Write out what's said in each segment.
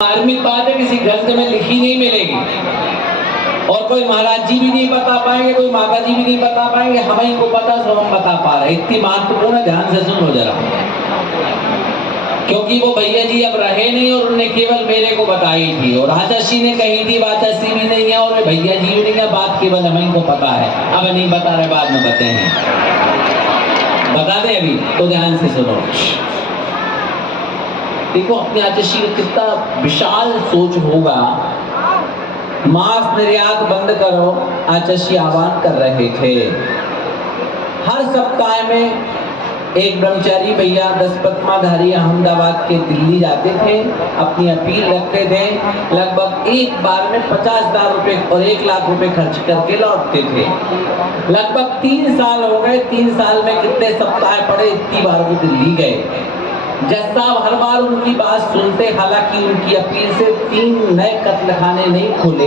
धार्मिक बात है, किसी ग्रंथ में लिखी नहीं मिलेगी और कोई महाराज जी भी नहीं बता पाएंगे, कोई माता जी भी नहीं बता पाएंगे। हमें को पता सो हम बता पा रहे। इतनी महत्वपूर्ण है, ध्यान से सुनो जरा, क्योंकि वो भैया जी अब रहे नहीं और उन्होंने केवल मेरे को बताई थी और आचाशी ने कही थी, आचाशी भी नहीं है और भैया जी भी नहीं है, बात केवल हमें को पता है। अब नहीं बता रहे, बाद में बताते हैं, बता दे अभी तो ध्यान से सुनो। देखो अपने आचाशी का कितना विशाल सोच होगा। मांस निर्यात बंद करो, आचाशी आह्वान कर रहे थे। हर सप्ताह में एक ब्रह्मचारी भैया 10 पद्माधारी अहमदाबाद के दिल्ली जाते थे, अपनी अपील रखते थे। लगभग एक बार में 50,000 रुपए और 1 लाख रुपए खर्च करके लौटते थे। लगभग 3 साल हो गए। 3 साल में कितने सप्ताह पड़े, इतनी बार वो दिल्ली गए। जज साहब हर बार उनकी बात सुनते, हालांकि उनकी अपील से 3 नए कत्लखाने नहीं खुले,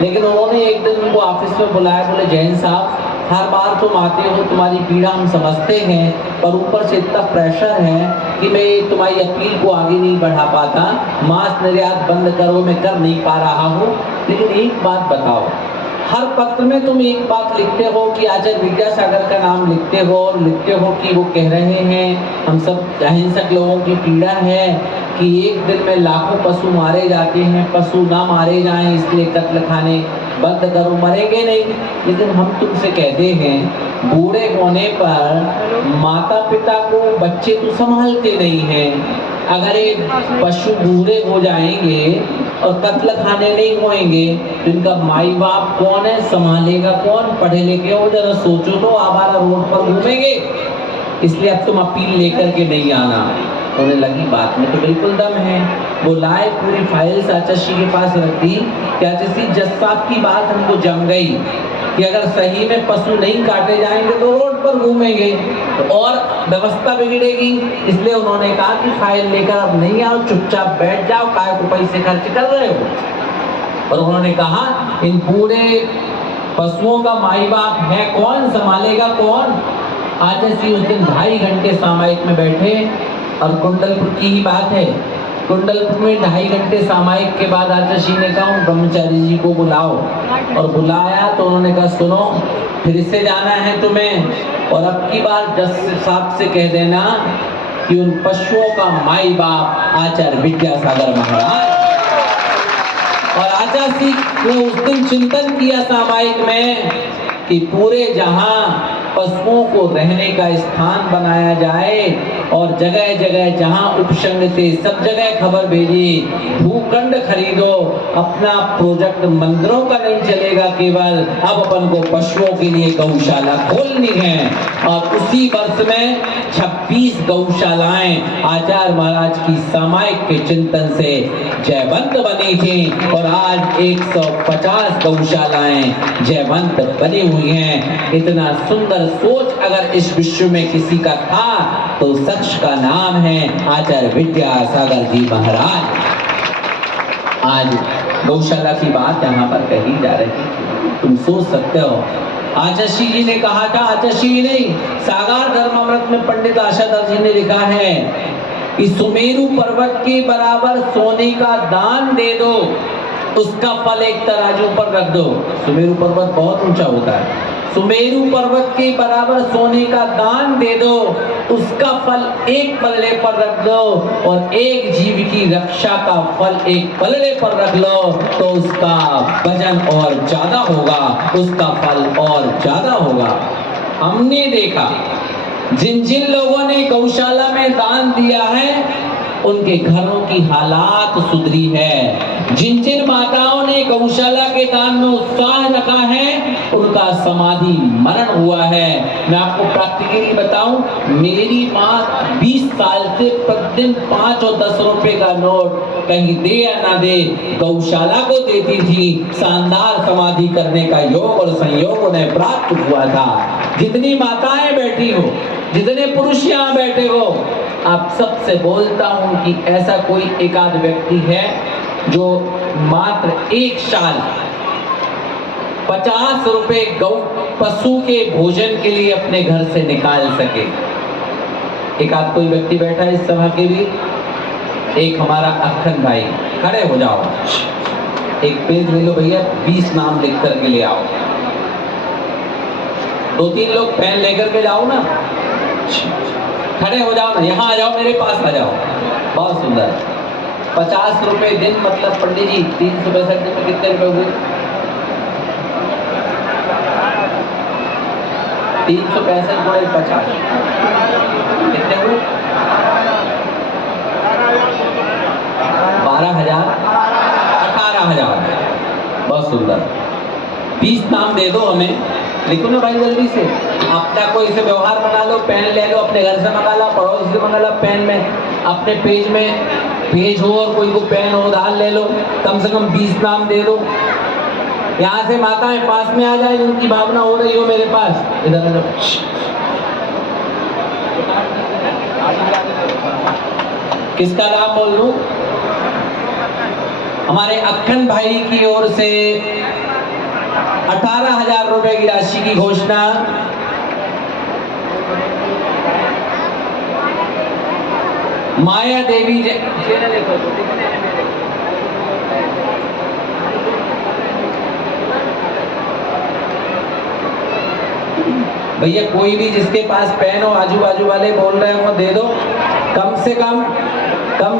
लेकिन उन्होंने एक दिन उनको ऑफिस में बुलाया। बोले जैन साहब, हर बार तुम आते हो, तुम्हारी पीड़ा हम समझते हैं, पर ऊपर से इतना प्रेशर है कि मैं तुम्हारी अपील को आगे नहीं बढ़ा पाता। मांस निर्यात बंद करो, मैं कर नहीं पा रहा हूँ, लेकिन एक बात बताओ, हर पत्र में तुम एक बात लिखते हो कि आचार्य विद्यासागर का नाम लिखते हो और लिखते हो कि वो कह रहे हैं हम सब अहिंसक लोगों की पीड़ा है कि एक दिन में लाखों पशु मारे जाते हैं, पशु ना मारे जाएं इसलिए कत्लखाने बंद करो, मरेंगे नहीं। लेकिन हम तुमसे कहते हैं बूढ़े होने पर माता पिता को बच्चे तो संभालते नहीं हैं। अगर एक पशु बूढ़े हो जाएंगे और कत्लखाने नहीं होंगे तो इनका माई बाप कौन है, संभालेगा कौन, पढ़े लिखे हो, जरा सोचो तो, आवारा रोड पर घूमेंगे। इसलिए अब तुम अपील लेकर के नहीं आना। उन्हें लगी बात में तो बिल्कुल दम है। वो लाए, पूरी फाइल्स आचाशी के पास रख दी कि आचाशी जज साहब की बात हमको जम गई कि अगर सही में पशु नहीं काटे जाएंगे तो रोड पर घूमेंगे और व्यवस्था बिगड़ेगी। इसलिए उन्होंने कहा कि फाइल लेकर अब नहीं आओ, चुपचाप बैठ जाओ, काय को पैसे खर्च कर रहे हो। और उन्होंने कहा इन पूरे पशुओं का माई बाप है कौन, संभालेगा कौन। आचाशी उस दिन 2.5 घंटे सामायिक में बैठे और कुंडलपुर की ही बात है। कुंडलपुर में 2.5 घंटे सामायिक के बाद आचाशी ने कहा ब्रह्मचारी जी को बुलाओ, और बुलाया तो उन्होंने कहा सुनो, फिर से जाना है तुम्हें और अब की बार जज साहब से कह देना कि उन पशुओं का माई बाप आचार्य विद्यासागर महाराज। और आचाशी ने उस दिन चिंतन किया सामायिक में कि पूरे जहां पशुओं को रहने का स्थान बनाया जाए और जगह जगह जहां उपसंग थे सब जगह खबर भेजी, भूखंड खरीदो। अपना प्रोजेक्ट मंदिरों का नहीं चलेगा केवल, अब अपन को पशुओं के लिए गौशाला खोलनी है। और उसी वर्ष में 26 गौशालाएं आचार्य महाराज की सामायिक के चिंतन से जयवंत बनी थी और आज 150 गौशालाएं जयवंत बनी हुई हैं। इतना सुंदर सोच अगर इस विश्व में किसी का था तो शख्स का नाम है आचार्य विद्यासागर जी महाराज। आज गौशाला की बात यहाँ पर कही जा रही है, तुम सोच सकते हो। आचाशी जी ने कहा था, आचाशी जी नहीं, सागर धर्मामृत में पंडित आशाधर जी ने लिखा है कि सुमेरु पर्वत के बराबर सोने का दान दे दो, उसका फल एक तराजू पर रख दो। सुमेरु पर्वत बहुत ऊंचा होता है, सुमेरु पर्वत के बराबर सोने का दान दे दो, उसका फल एक पल्ले पर रख दो और एक जीव की रक्षा का फल एक पल्ले पर रख लो तो उसका वजन और ज्यादा होगा, उसका फल और ज्यादा होगा। हमने देखा जिन जिन लोगों ने गौशाला में दान दिया है उनके घरों की हालात सुधरी है। जिन जिन माताओं ने गौशाला के दान में उत्साह रखा है उनका समाधि मरण हुआ है। मैं आपको प्रैक्टिकली बताऊं, मेरी माँ 20 साल से प्रतिदिन 5 और 10 रुपए का नोट कहीं दे या ना दे गौशाला को देती थी। शानदार समाधि करने का योग और संयोग उन्हें प्राप्त हुआ था। जितनी माताएं बैठी हो, जितने पुरुष यहाँ बैठे हो, आप सबसे बोलता हूं कि ऐसा कोई एकाध व्यक्ति है जो मात्र 1 साल 50 रुपए गौ पशु के भोजन के लिए अपने घर से निकाल सके। एक आध कोई व्यक्ति बैठा है इस सभा के भी, एक हमारा अक्खन भाई, खड़े हो जाओ, एक पेज ले लो भैया, 20 नाम लिख करके ले आओ। 2-3 लोग पेन लेकर के जाओ ना, खड़े हो जाओ ना, यहाँ आ जाओ, मेरे पास आ जाओ। बहुत सुंदर। 50 रुपए दिन, मतलब पंडित जी 365 दिन में कितने रुपए हुए? 365 गुणे 50 कितने हुए? 12,000, 18,000। बहुत सुंदर। 20 नाम दे दो हमें, लिखो ना भाई जल्दी से। अपना कोई से व्यवहार बना लो, पेन ले लो, अपने घर से मंगा लो, पड़ोस से मंगा लो, पेन में अपने पेज में पेज हो और कोई को पेन हो उधार ले लो, कम से कम 20 नाम दे दो। यहाँ से माताएं पास में आ जाए, उनकी भावना हो रही हो मेरे पास, इधर आ जाओ। किसका नाम बोल लूं? हमारे अक्खन भाई की ओर से 18,000 रुपए की राशि की घोषणा। माया देवी भैया, कोई भी जिसके पास पेन हो, आजू बाजू वाले बोल रहे हो, दे दो। कम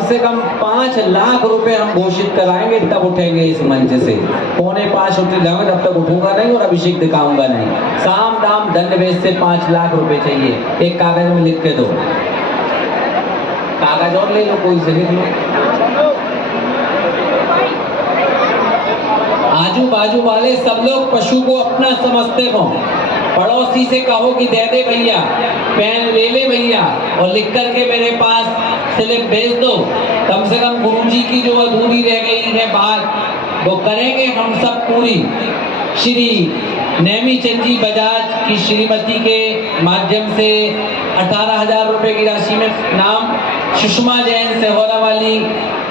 से कम 5 लाख रुपए हम घोषित कराएंगे, तब उठेंगे इस मंच से। 4:45 उठ जाओगे, तब तक उठूंगा नहीं और अभिषेक दिखाऊंगा नहीं। साम दाम दंड भेद से 5 लाख रुपए चाहिए। एक कागज में लिख के दो, कागज और ले लो, कोई से लिख लो। आजू बाजू वाले सब लोग पशु को अपना समझते हो, पड़ोसी से कहो कि दे दे भैया, पेन ले ले भैया, और लिख करके मेरे पास स्लिप भेज दो। कम से कम गुरुजी की जो अधूरी रह गई है बात, वो करेंगे हम सब पूरी। श्री नेमी चंद जी बजाज की श्रीमती के माध्यम से 18,000 रुपए की राशि में नाम सुषमा जैन सेहोरा वाली,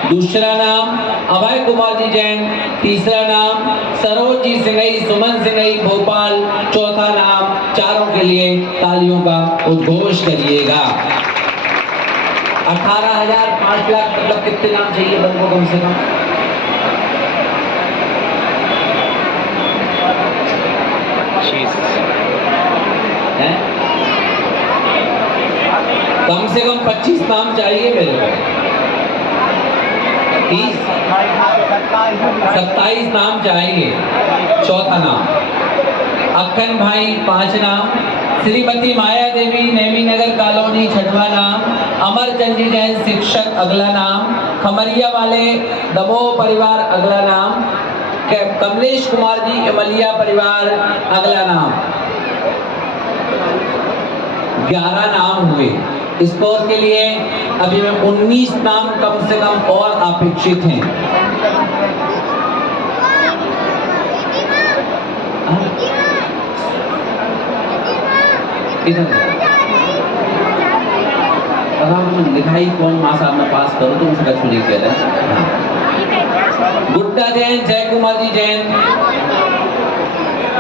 दूसरा नाम अभय कुमार जी जैन, तीसरा नाम सरोज जी सिंघई, सुमन सिंघई भोपाल, चौथा नाम। चारों के लिए तालियों का उद्घोष करिएगा। 18,000, 5 लाख, मतलब कितने नाम चाहिए बन को कम से कम? कम से कम 25 नाम चाहिए मेरे को। 30, 27 नाम चाहिए। चौथा नाम अक्खन भाई, 5 नाम। श्रीमती माया देवी नेमी नगर कॉलोनी, छठवा नाम। अमरचंद जी जैन शिक्षक, अगला नाम। खमरिया वाले दमोह परिवार, अगला नाम। कमलेश कुमार जी अमलिया परिवार, अगला नाम। 11 नाम हुए। स्कोर के लिए अभी में 19 नाम कम से कम और अपेक्षित हैं। दिखाई कौन माँ साहब में पास करो, तुम उसका छुरी कह रहे। गुड्डा जैन, जय कुमार जी जैन,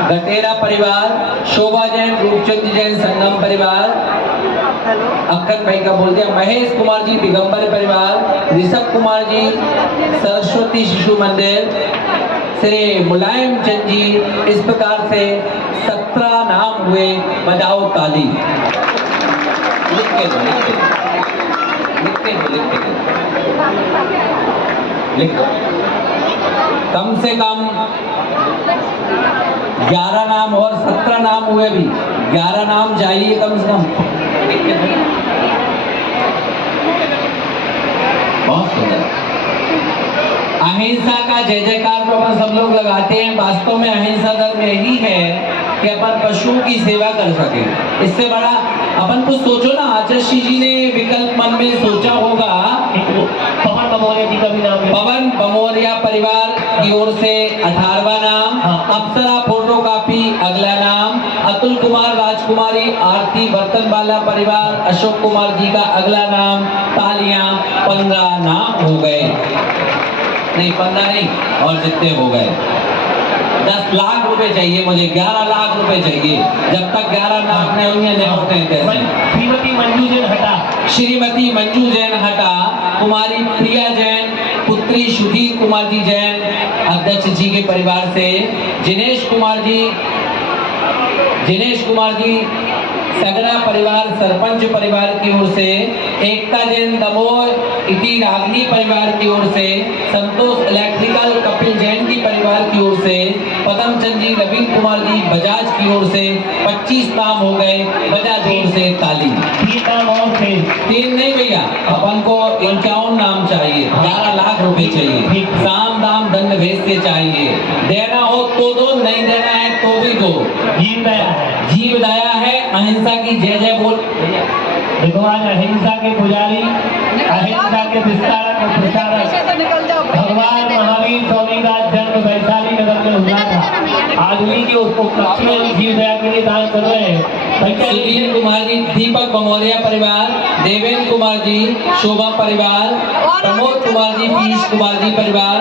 गटेरा परिवार। शोभा जैन, रूपचंद जैन संगम परिवार। अक्खन भाई का बोल दिया। महेश कुमार जी दिगंबर परिवार। ऋषभ कुमार जी सरस्वती शिशु मंदिर। श्री मुलायम चंद जी। इस प्रकार से 17 नाम हुए। बजाओ ताली। लिख के दो, लिख के दो, लिख के दो, लिख के दो, लिख दो। कम से कम 11 नाम और 17 नाम हुए। भी 11 नाम चाहिए कम से कम। बहुत सुंदर। अहिंसा का जय जयकार तो अपन सब लोग लगाते हैं। वास्तव में अहिंसा धर्म यही है कि अपन पशुओं की सेवा कर सके। इससे बड़ा अपन कुछ सोचो ना। आचार्य जी ने विकल्प मन में सोचा होगा। पवन बमोरिया जी का भी नाम है। पवन बमोरिया परिवार की ओर से 18वां नाम। अप्सरा फोटो कॉपी, अगला नाम। अतुल कुमार राजकुमारी आरती बर्तनवाला परिवार, अशोक कुमार जी का अगला नाम। तालियां। 15 नाम हो गए। नहीं 15 नहीं, और जितने हो गए। 10 लाख रुपए चाहिए मुझे। 11 लाख रुपए चाहिए। जब तक 11 लाख नहीं होंगे नहीं होते हैं। श्रीमती मंजू जैन हटा। श्रीमती मंजू जैन हटा कुमारी प्रिया जैन, पुत्री सुधीर कुमार जी जैन अध्यक्ष जी के परिवार से, जिनेश कुमार जी सगरा परिवार सरपंच परिवार की ओर से, एकता जैन दमोह इति रागनी परिवार की ओर से, संतोष इलेक्ट्रिकल कपिल जैन की परिवार की ओर से, पदमचंद जी रविंद्र कुमार जी बजाज की ओर से 25 नाम हो गए। बजाज ओर से ताली। 3 नाम और थे। 3 नहीं भैया, अपन को 51 नाम चाहिए, 11 लाख रुपए चाहिए, साम दाम दंड भेज से चाहिए। देना हो तो दो, नहीं देना है तो भी दो। जीव दया है। जीव दया है, अहिंसा की जय जय बोल। देखो आज अहिंसा के पुजारी, अहिंसा के विस्तारक और प्रचारक भगवान महावीर स्वामी का जन्म वैशाली नगर में हुआ था। आज उन्हीं के उसको उपलक्ष्य में हम जीव दया के लिए दान कर रहे हैं। सुधीर कुमार जी दीपक बमोरिया परिवार, देवेंद्र कुमार जी शोभा परिवार, प्रमोद कुमार जी पीयूष कुमार जी परिवार,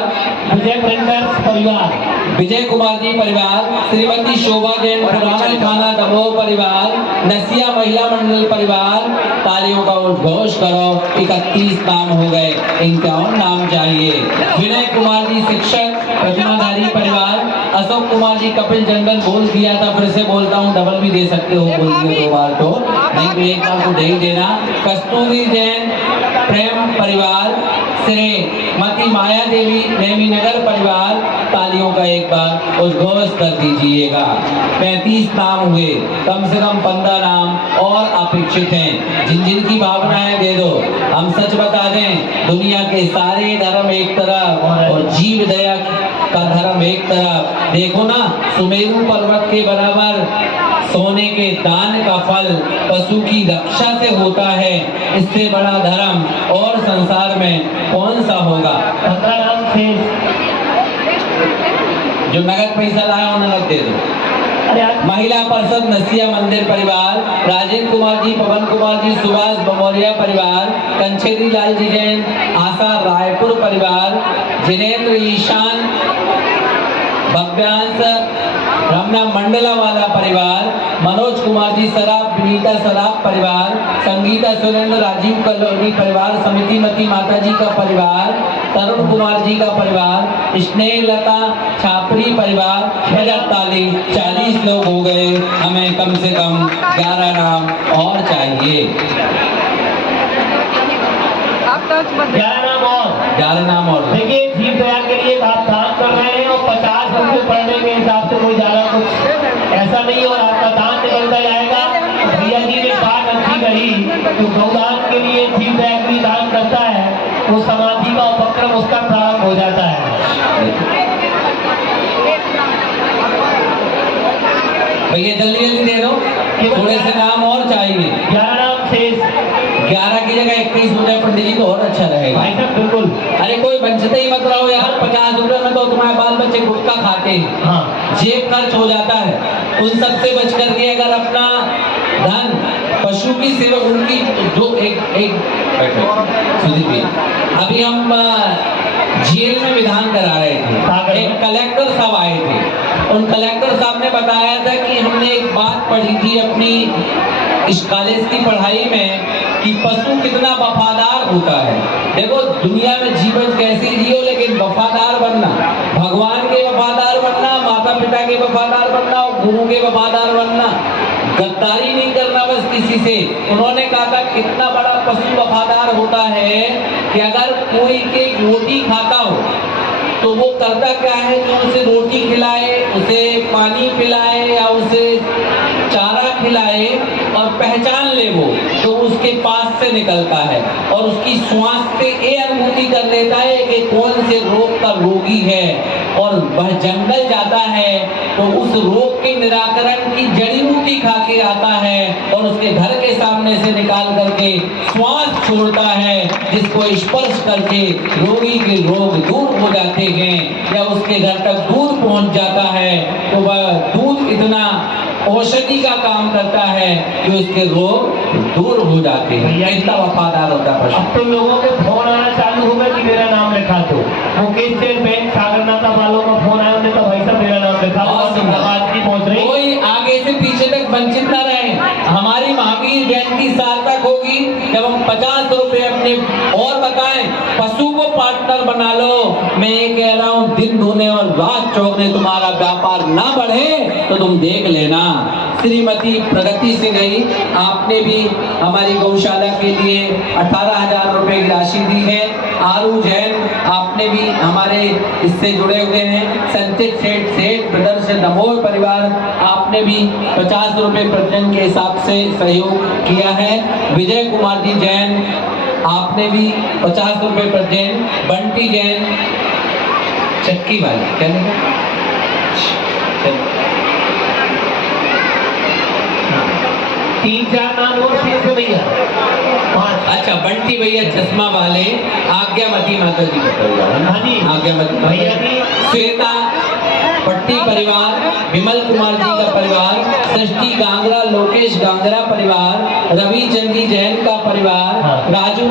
विजय प्रिंटर्स परिवार, विजय कुमार जी परिवार, श्रीमती शोभा जैन पुराना थाना दमोह परिवार, नसिया महिला मंडल परिवार। तालियों का उद्घोष करो। 31 नाम हो गए, 51 नाम चाहिए। विनय कुमार जी शिक्षक प्रतिमाधारी परिवार, अशोक कुमार जी कपिल जंगल बोल दिया था, फिर से बोलता हूँ, डबल भी दे सकते हो, बोल दिया 2 बार तो नहीं तो एक बार तो दे ही देना। कस्तूरी जैन प्रेम परिवार, श्रीमती माया देवी नेमी नगर परिवार। तालियों का एक बार उद्घोष कर दीजिएगा। 35 नाम हुए, कम से कम 15 नाम और अपेक्षित हैं। जिन जिन की भावनाएं दे दो। हम सच बता दें, दुनिया के सारे धर्म एक तरफ और जीव दया का धर्म एक तरफ। देखो ना, सुमेरु पर्वत के बराबर सोने के दान का फल पशु की रक्षा से होता है। इससे बड़ा धर्म और संसार में कौन सा होगा। 15 नाम थे। जो नगद पैसा लाया उन्हें नगद दे दो। महिला परिषद नसिया मंदिर परिवार, राजेंद्र कुमार जी, पवन कुमार जी, सुभाष बमोरिया परिवार, कंचेरी लाल जी जैन आशा रायपुर परिवार, जिनेन्द्र ईशान भव्यांश रमना मंडला वाला परिवार, मनोज कुमार जी सराफ विनीता सराफ परिवार, संगीता सुरेंद्र राजीव कलोनी परिवार समिति मती माता जी का परिवार, तरुण कुमार जी का परिवार, स्नेह लता छापरी परिवार। ताली 40 लोग हो गए, हमें कम से कम 11 नाम और चाहिए। 11 नाम और। देखिए जीव दया के लिए आप दान कर रहे हैं और 50 रुपये पड़ने के हिसाब से कोई ज्यादा कुछ ऐसा नहीं, और आपका दान निकलता जाएगा। भैया जी ने बात अच्छी कही, तो गौदान के लिए जीव दया के लिए दान करता है, वो समाधि का उपक्रम उसका प्रारंभ हो जाता है। भैया जल्दी जल्दी दे दो, थोड़े से नाम और चाहिए। 11 नाम शेष। 11 की जगह 21 हो जाए पंडित जी तो और अच्छा रहेगा। भाई साहब बिल्कुल। अरे कोई वंचित ही मत रहो यार, 50 रुपए में तो तुम्हारे बाल बच्चे गुटखा खाते हैं। हाँ, जेब खर्च हो जाता है। उन सब से बच करके अगर अपना धन पशु की सेवा, उनकी जो एक सुधीर जी, अभी हम जेल में विधान करा रहे थे, एक कलेक्टर साहब आए थे। उन कलेक्टर साहब ने बताया था कि हमने एक बात पढ़ी थी अपनी इस कॉलेज की पढ़ाई में कि पशु कितना वफादार होता है। देखो दुनिया में जीवन कैसे जियो, लेकिन वफादार बनना, भगवान के वफादार बनना, माता पिता के वफादार बनना और गुरु के वफादार बनना, गद्दारी नहीं करना बस किसी से। उन्होंने कहा था कितना बड़ा पशु वफादार होता है कि अगर कोई के रोटी खाता हो तो वो करता क्या है कि उसे रोटी खिलाए, उसे पानी पिलाए या उसे चारा खिलाए और पहचान ले वो, तो उसके पास से निकलता है और उसकी श्वास से ये अनुभूति कर लेता है कि कौन से रोग का रोगी है, और वह जंगल जाता है तो उस रोग के निराकरण की जड़ी बूटी खा के आता है और उसके घर के सामने से निकाल करके श्वास छोड़ता है, जिसको स्पर्श करके रोगी के रोग दूर हो जाते हैं या उसके घर तक दूध पहुंच जाता है। तो वह दूध इतना औषधि का काम करता है कि उसके रोग दूर हो जाते हैं। इतना वफादार होता है। अब तो लोगों के फोन आना चालू हो गया कि मेरा नाम लिखा दो। मुकेश जैन बैंक सागरनाथा वालों का फोन आया, उन्होंने कहा भाई साहब मेरा नाम लिखा दो, आवाज नहीं पहुंच रही। कोई आगे से पीछे तक वंचित न रहे। हमारी महावीर जयंती सार्थक होगी जब हम 50 रुपए अपने और बताएं मैं ये कह रहा हूँ, दिन धोने और रात चौगने तुम्हारा व्यापार ना बढ़े तो तुम देख लेना। श्रीमती प्रगति सिंह जी, आपने भी हमारी गौशाला के लिए 18,000 रुपए की राशि दी है। आरू जैन, आपने भी हमारे इससे जुड़े हुए हैं। संचित सेठ ब्रदर्स दमोह परिवार, आपने भी 50 रुपए प्रतिजन के हिसाब से सहयोग किया है। विजय कुमार जी जैन, आपने भी 50 रुपए प्रतिजन। बंटी जैन, चक्की वाली, क्या लिखा? तीन चार नाम और शेष है भैया। अच्छा, बंटी भैया चश्मा वाले, आज्ञामती माता जी का परिवार है ना? हाँ जी। आज्ञामती भैया जी। श्वेता पट्टी परिवार, विमल कुमार जी का परिवार, सृष्टि गांगरा, लोकेश गांगरा परिवार, रवि चंदी जैन का परिवार, हाँ। राजू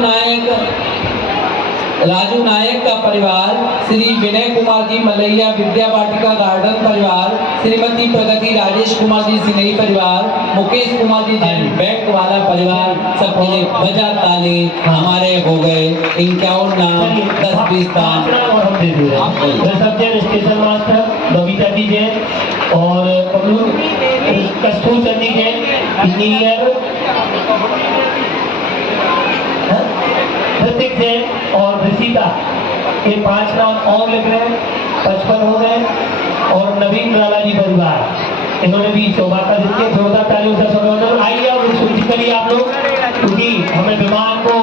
नायक का परिवार, श्री विनय कुमार जी मलैया विद्या वाटिका गार्डन परिवार, श्रीमती प्रगति राजेश कुमार जी सिंगई परिवार, मुकेश कुमार जी जैन बैंक वाला परिवार, सबके लिए बजा ताली। हमारे हो गए 51 नाम, 10-20 दान। और हम दे दिए स्टेशन मास्टर बबीता जी जैन और कस्तूर चंदी जैन, इंजीनियर ऋतिक जैन और ऋषिता, ये 5 नाम और लिख रहे हैं। 55 हो गए। और नवीन लाला जी परिवार, इन्होंने भी सौभाग्य देते हैं। जोरदार तालियों से स्वागत। आइए और सूची करिए आप लोग, क्योंकि हमें विमान को